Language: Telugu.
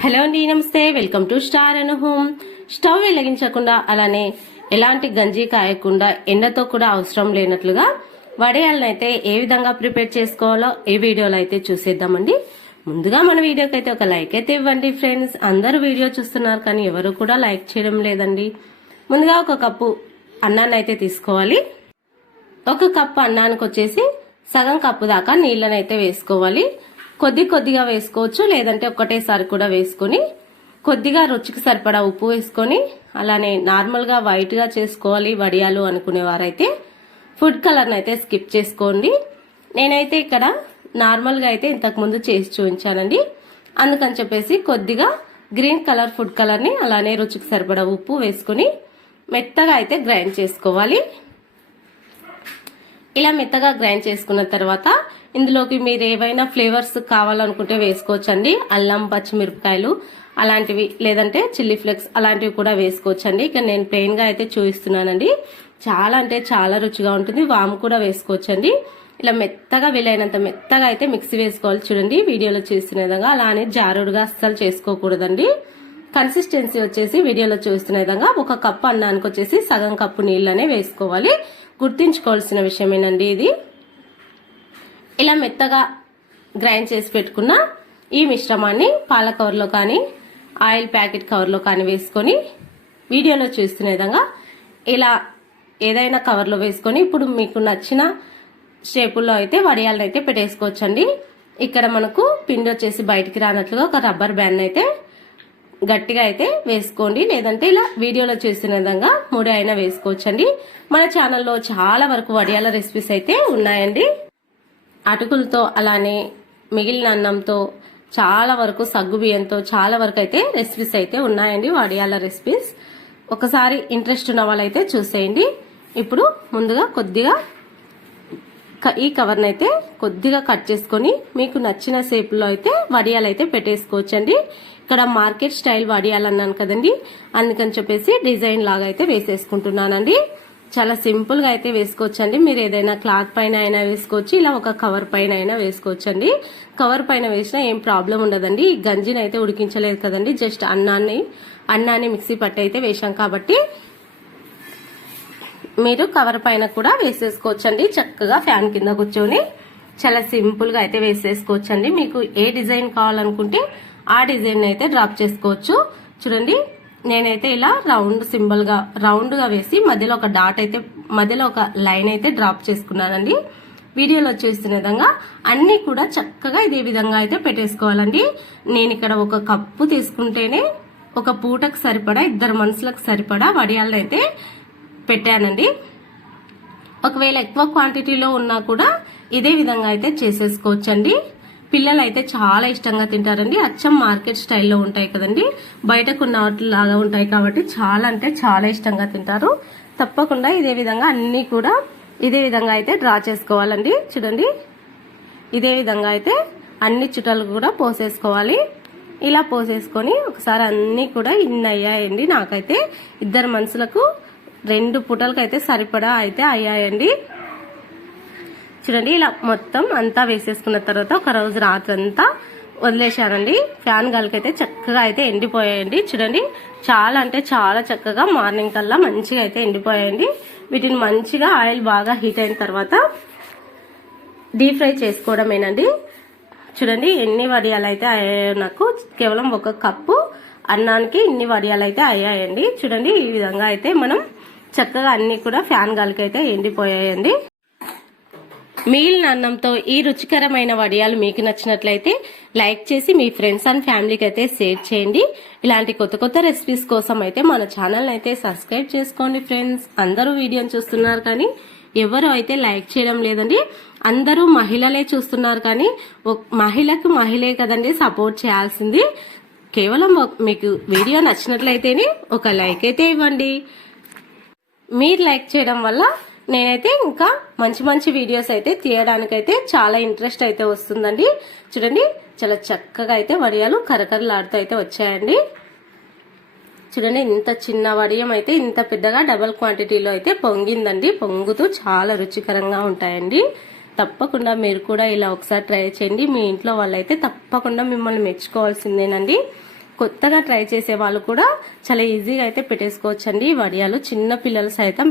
హలో అండి నమస్తే. Welcome to star and home. Stove వెలిగించకుండా అలానే ఎలాంటి గంజి కాయకుండా ఎండతో కూడా అవసరం లేనట్లుగా వడియాలను అయితే ఏ విధంగా ప్రిపేర్ చేసుకోవాలో ఈ వీడియోలో అయితే చూసేద్దామండి. ముందుగా మన వీడియోకి అయితే ఒక లైక్ అయితే ఇవ్వండి ఫ్రెండ్స్. అందరూ వీడియో చూస్తున్నారు కానీ ఎవరు కూడా లైక్ చేయడం లేదండి. ముందుగా ఒక కప్పు అన్నాన్ని అయితే తీసుకోవాలి. ఒక కప్పు అన్నానికి వచ్చేసి సగం కప్పు దాకా నీళ్ళనైతే అయితే వేసుకోవాలి. కొద్ది కొద్దిగా వేసుకోవచ్చు లేదంటే ఒక్కటేసారి కూడా వేసుకొని కొద్దిగా రుచికి సరిపడా ఉప్పు వేసుకొని అలానే నార్మల్గా వైట్గా చేసుకోవాలి వడియాలు అనుకునేవారైతే ఫుడ్ కలర్ని అయితే స్కిప్ చేసుకోండి. నేనైతే ఇక్కడ నార్మల్గా అయితే ఇంతకుముందు చేసి చూపించానండి. అందుకని చెప్పేసి కొద్దిగా గ్రీన్ కలర్ ఫుడ్ కలర్ని అలానే రుచికి సరిపడా ఉప్పు వేసుకొని మెత్తగా అయితే గ్రైండ్ చేసుకోవాలి. ఇలా మెత్తగా గ్రైండ్ చేసుకున్న తర్వాత ఇందులోకి మీరు ఏవైనా ఫ్లేవర్స్ కావాలనుకుంటే వేసుకోవచ్చండి. అల్లం పచ్చిమిరపకాయలు అలాంటివి లేదంటే చిల్లీ ఫ్లేక్స్ అలాంటివి కూడా వేసుకోవచ్చండి. ఇక నేను ప్లెయిన్గా అయితే చూపిస్తున్నానండి. చాలా అంటే చాలా రుచిగా ఉంటుంది. వాము కూడా వేసుకోవచ్చండి. ఇలా మెత్తగా వీలైనంత మెత్తగా అయితే మిక్సీ వేసుకోవాలి చూడండి. వీడియోలో చూస్తున్న విధంగా అలానే జారుడుగా అస్సలు చేసుకోకూడదండి. కన్సిస్టెన్సీ వచ్చేసి వీడియోలో చూస్తున్న విధంగా ఒక కప్పు అన్నానికి వచ్చేసి సగం కప్పు నీళ్ళనే వేసుకోవాలి. గుర్తుంచుకోవాల్సిన విషయమేనండి ఇది. ఇలా మెత్తగా గ్రైండ్ చేసి పెట్టుకున్న ఈ మిశ్రమాన్ని పాల కవర్లో కానీ ఆయిల్ ప్యాకెట్ కవర్లో కానీ వేసుకొని వీడియోలో చూస్తున్న విధంగా ఇలా ఏదైనా కవర్లో వేసుకొని ఇప్పుడు మీకు నచ్చిన షేపుల్లో అయితే వడియాలను అయితే పెట్టేసుకోవచ్చండి. ఇక్కడ మనకు పిండి వచ్చేసి బయటికి రానట్లుగా ఒక రబ్బర్ బ్యాండ్ అయితే గట్టిగా అయితే వేసుకోండి. లేదంటే ఇలా వీడియోలో చూసిన విధంగా ముడి అయినా వేసుకోవచ్చండి. మన ఛానల్లో చాలా వరకు వడియాల రెసిపీస్ అయితే ఉన్నాయండి. అటుకులతో అలానే మిగిలిన అన్నంతో చాలా వరకు సగ్గు బియ్యంతో చాలా వరకు అయితే రెసిపీస్ అయితే ఉన్నాయండి వడియాల రెసిపీస్. ఒకసారి ఇంట్రెస్ట్ ఉన్న వాళ్ళైతే చూసేయండి. ఇప్పుడు ముందుగా కొద్దిగా ఈ కవర్ని అయితే కొద్దిగా కట్ చేసుకొని మీకు నచ్చిన షేప్లో అయితే వడియాలు అయితే పెట్టేసుకోవచ్చండి. ఇక్కడ మార్కెట్ స్టైల్ వడియాలు అన్నాను కదండి. అందుకని చెప్పేసి డిజైన్ లాగా అయితే వేసేసుకుంటున్నానండి. చాలా సింపుల్గా అయితే వేసుకోవచ్చండి. మీరు ఏదైనా క్లాత్ పైన అయినా వేసుకోవచ్చు ఇలా ఒక కవర్ పైన అయినా వేసుకోవచ్చండి. కవర్ పైన వేసినా ఏం ప్రాబ్లం ఉండదండి. ఈ గంజిని అయితే ఉడికించలేదు కదండి. జస్ట్ అన్నాన్ని అన్నాన్ని మిక్సీ పట్టి అయితే వేసాం కాబట్టి మీరు కవర్ పైన కూడా వేసేసుకోవచ్చండి. చక్కగా ఫ్యాన్ కింద కూర్చొని చాలా సింపుల్గా అయితే వేసేసుకోవచ్చండి. మీకు ఏ డిజైన్ కావాలనుకుంటే ఆ డిజైన్ అయితే డ్రాప్ చేసుకోవచ్చు. చూడండి నేనైతే ఇలా రౌండ్ సింబల్గా రౌండ్గా వేసి మధ్యలో ఒక డాట్ అయితే మధ్యలో ఒక లైన్ అయితే డ్రాప్ చేసుకున్నానండి. వీడియోలో చూసిన విధంగా అన్నీ కూడా చక్కగా ఇదే విధంగా అయితే పెట్టేసుకోవాలండి. నేను ఇక్కడ ఒక కప్పు తీసుకుంటేనే ఒక పూటకు సరిపడా ఇద్దరు మనుషులకు సరిపడా వడియాలను అయితే పెట్టానండి. ఒకవేళ ఎక్కువ క్వాంటిటీలో ఉన్నా కూడా ఇదే విధంగా అయితే చేసేసుకోవచ్చండి. పిల్లలు అయితే చాలా ఇష్టంగా తింటారండి. అచ్చం మార్కెట్ స్టైల్లో ఉంటాయి కదండి. బయటకు ఉన్న లాగా ఉంటాయి కాబట్టి చాలా అంటే చాలా ఇష్టంగా తింటారు. తప్పకుండా ఇదే విధంగా అన్నీ కూడా ఇదే విధంగా అయితే డ్రా చేసుకోవాలండి. చూడండి. ఇదే విధంగా అయితే అన్ని చుట్టలు కూడా పోసేసుకోవాలి. ఇలా పోసేసుకొని ఒకసారి అన్నీ కూడా ఇన్ అయ్యాయండి నాకైతే. ఇద్దరు మనుషులకు రెండు పుటలకైతే సరిపడా అయితే అయ్యాయండి. చూడండి ఇలా మొత్తం అంతా వేసేసుకున్న తర్వాత ఒక రోజు రాత్రి అంతా వదిలేశానండి. ఫ్యాన్ గాలికైతే చక్కగా అయితే ఎండిపోయాయండి. చూడండి చాలా అంటే చాలా చక్కగా మార్నింగ్ కల్లా మంచిగా అయితే ఎండిపోయాయండి. వీటిని మంచిగా ఆయిల్ బాగా హీట్ అయిన తర్వాత డీప్ ఫ్రై చేసుకోవడమేనండి. చూడండి ఎన్ని వడియాలు అయితే అయ్యాయో నాకు. కేవలం ఒక కప్పు అన్నానికి ఇన్ని వడియాలు అయితే అయ్యాయండి. చూడండి ఈ విధంగా అయితే మనం చక్కగా అన్నీ కూడా ఫ్యాన్ గాలికైతే ఎండిపోయాయండి. మిగిలిన అన్నంతో ఈ రుచికరమైన వడియాలు మీకు నచ్చినట్లయితే లైక్ చేసి మీ ఫ్రెండ్స్ అండ్ ఫ్యామిలీకి అయితే షేర్ చేయండి. ఇలాంటి కొత్త కొత్త రెసిపీస్ కోసం అయితే మన ఛానల్ అయితే సబ్స్క్రైబ్ చేసుకోండి ఫ్రెండ్స్. అందరూ వీడియోని చూస్తున్నారు కానీ ఎవరు అయితే లైక్ చేయడం లేదండి అందరూ మహిళలే చూస్తున్నారు కానీ ఒక- మహిళకు మహిళే కదండి సపోర్ట్ చేయాల్సింది. కేవలం మీకు వీడియో నచ్చినట్లయితేనే ఒక లైక్ అయితే ఇవ్వండి. మీరు లైక్ చేయడం వల్ల నేనైతే ఇంకా మంచి మంచి వీడియోస్ అయితే తీయడానికైతే చాలా ఇంట్రెస్ట్ అయితే వస్తుందండి. చూడండి చాలా చక్కగా అయితే వడియాలు కరకరలాడుతూ అయితే వచ్చాయండి. చూడండి ఇంత చిన్న వడియం అయితే ఇంత పెద్దగా డబల్ క్వాంటిటీలో అయితే పొంగిందండి. పొంగుతూ చాలా రుచికరంగా ఉంటాయండి. తప్పకుండా మీరు కూడా ఇలా ఒకసారి ట్రై చేయండి. మీ ఇంట్లో వాళ్ళైతే తప్పకుండా మిమ్మల్ని మెచ్చుకోవాల్సిందేనండి. కొత్తగా ట్రై చేసే వాళ్ళు కూడా చాలా ఈజీగా అయితే పెట్టేసుకోవచ్చండి. ఈ వడియాలు చిన్న పిల్లలు సైతం